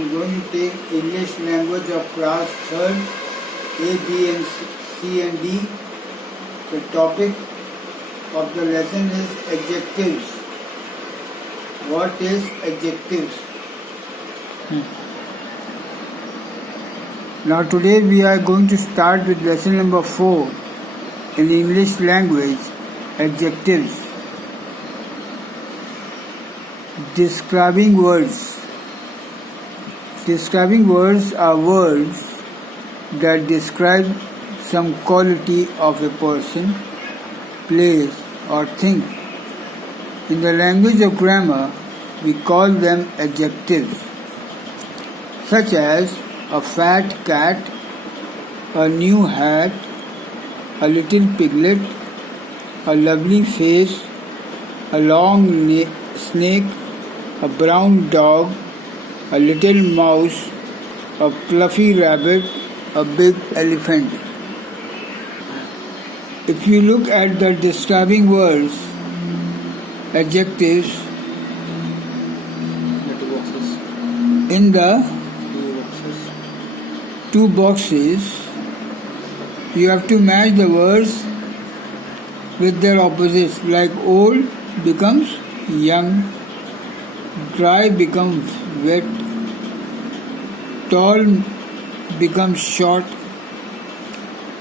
am going to take English language of class 3rd, A, B and C and D. The topic of the lesson is adjectives. What is adjectives? Now today we are going to start with lesson number 4 in English language, adjectives. Describing words. Describing words are words that describe some quality of a person, place or thing. In the language of grammar, we call them adjectives, such as a fat cat, a new hat, a little piglet, a lovely face, a long snake, a brown dog, a little mouse, a fluffy rabbit, a big elephant. If you look at the describing words, adjectives, in the two boxes, you have to match the words with their opposites, like old becomes young, dry becomes wet, tall becomes short,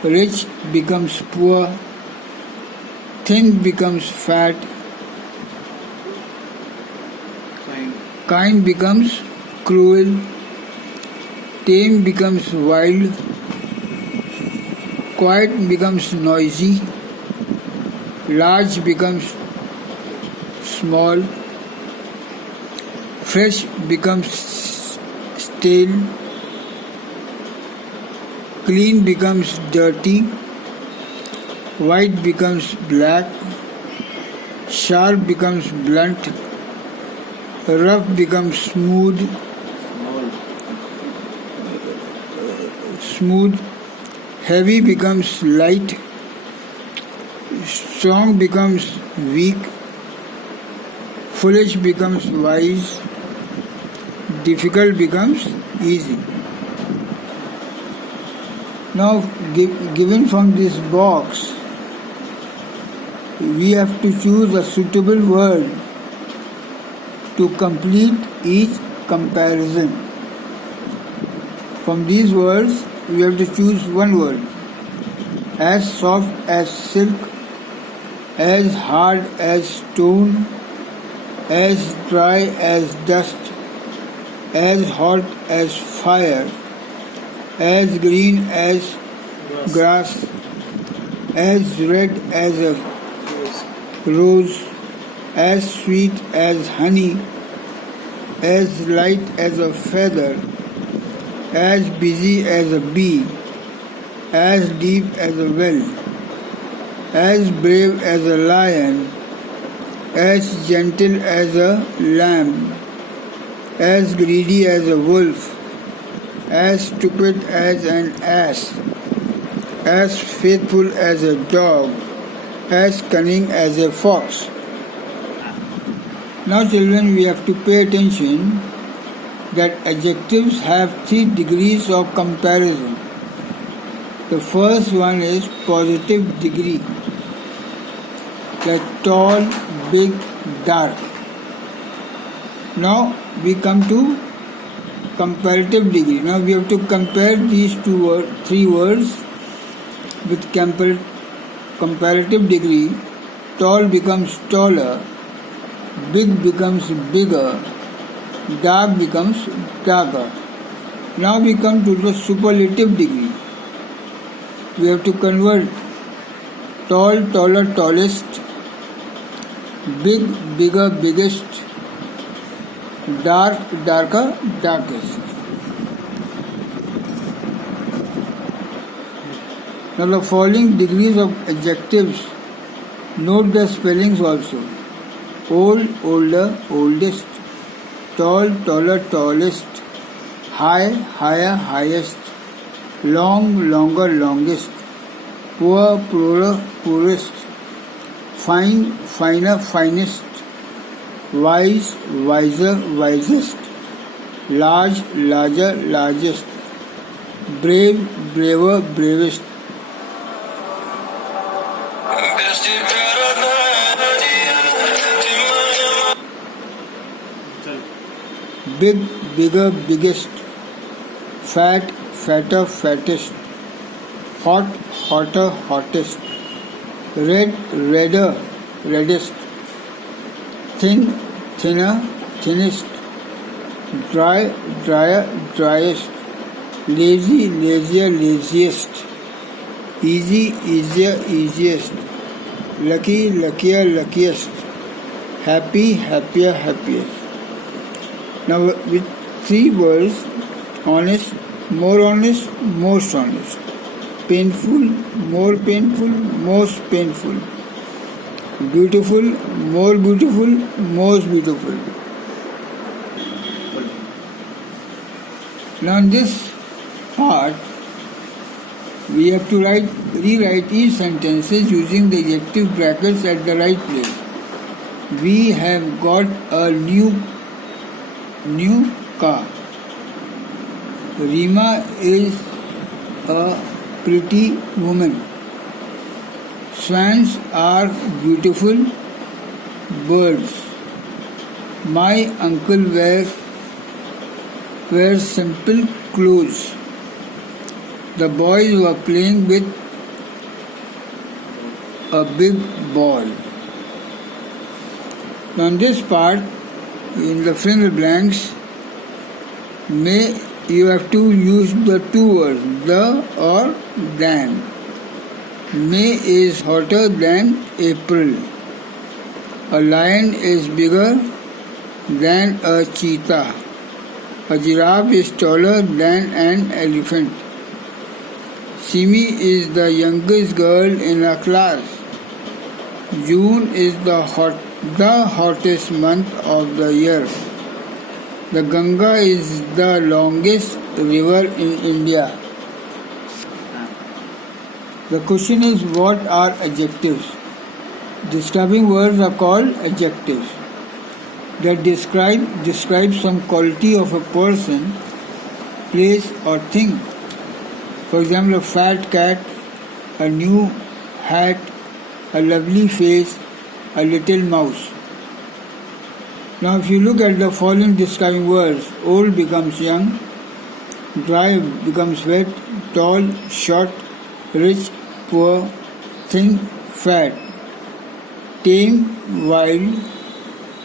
rich becomes poor, thin becomes fat, kind becomes cruel, tame becomes wild, quiet becomes noisy, large becomes small, fresh becomes stale, clean becomes dirty, white becomes black, sharp becomes blunt, rough becomes smooth, heavy becomes light, strong becomes weak, foolish becomes wise, difficult becomes easy. Now, given from this box, we have to choose a suitable word to complete each comparison. From these words, we have to choose one word. As soft as silk, as hard as stone, as dry as dust, as hot as fire, as green as grass, as red as a rose, as sweet as honey, as light as a feather, as busy as a bee, as deep as a well, as brave as a lion, as gentle as a lamb, as greedy as a wolf, as stupid as an ass, as faithful as a dog, as cunning as a fox. Now children, we have to pay attention that adjectives have 3 degrees of comparison. The first one is positive degree, like tall, big, dark. Now we come to comparative degree. Now we have to compare these 3 words with comparative degree. Tall becomes taller, big becomes bigger, dark becomes darker. Now we come to the superlative degree. We have to convert tall, taller, tallest, big, bigger, biggest, dark, darker, darkest. Now the following degrees of adjectives, note the spellings also. Old, older, oldest, tall, taller, tallest, high, higher, highest, long, longer, longest, poor, poorer, poorest, fine, finer, finest, wise, wiser, wisest, large, larger, largest, brave, braver, bravest, big, bigger, biggest, fat, fatter, fattest, hot, hotter, hottest, red, redder, reddest, thin, thinner, thinnest, dry, drier, driest, lazy, lazier, laziest, easy, easier, easiest, lucky, luckier, luckiest, happy, happier, happiest. Now with three words: honest, most honest, painful, more painful, most painful, beautiful, more beautiful, most beautiful. Now in this part, we have to rewrite each sentences using the adjective brackets at the right place. We have got a new car. Rima is a pretty woman. Swans are beautiful birds. My uncle wears simple clothes. The boys were playing with a big ball. Now in this part, in the fill in the blanks, you have to use the two words, the or than. May is hotter than April. A lion is bigger than a cheetah. A giraffe is taller than an elephant. Simi is the youngest girl in our class. June is the hottest month of the year. The Ganga is the longest river in India. The question is, what are adjectives? Describing words are called adjectives. They describe some quality of a person, place or thing. For example, a fat cat, a new hat, a lovely face, a little mouse. Now if you look at the following describing words: old becomes young, dry becomes wet, tall, short, rich, poor, thin, fat, tame, wild,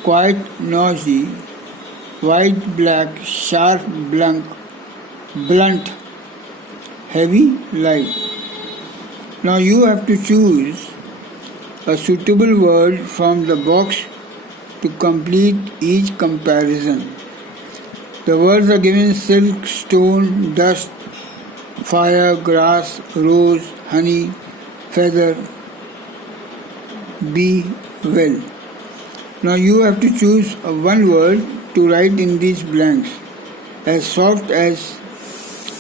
quiet, noisy, white, black, sharp, blunt, heavy, light. Now you have to choose a suitable word from the box to complete each comparison. The words are given: silk, stone, dust, fire, grass, rose, honey, feather, bee, well. Now you have to choose one word to write in these blanks: as soft as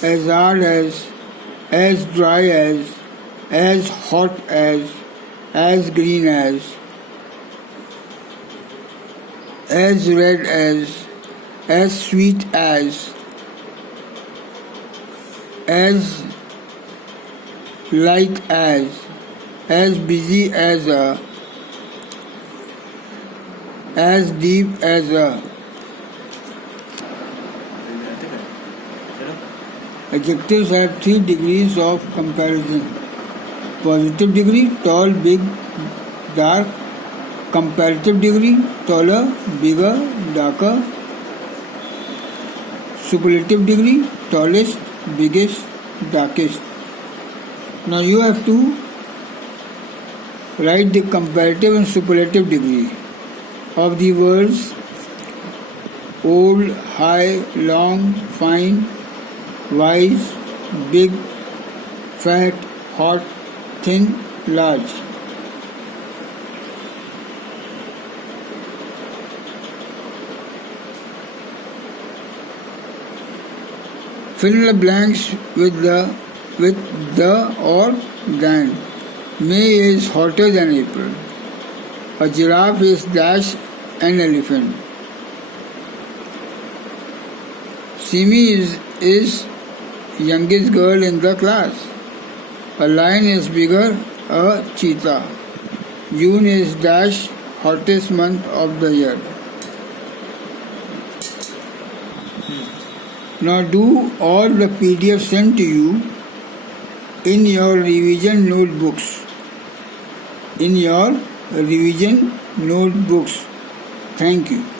hard as dry as hot as green as red as sweet as light as busy as deep as a. Adjectives have 3 degrees of comparison: positive degree, tall, big, dark; comparative degree, taller, bigger, darker; superlative degree, tallest, biggest, darkest. Now you have to write the comparative and superlative degree of the words old, high, long, fine, wise, big, fat, hot, thin, large. Fill in the blanks with the or than. May is hotter than April. A giraffe is dash an elephant. Simi is youngest girl in the class. A lion is bigger, a cheetah. June is dash hottest month of the year. Now do all the PDF sent to you in your revision notebooks. In your revision notebooks. Thank you.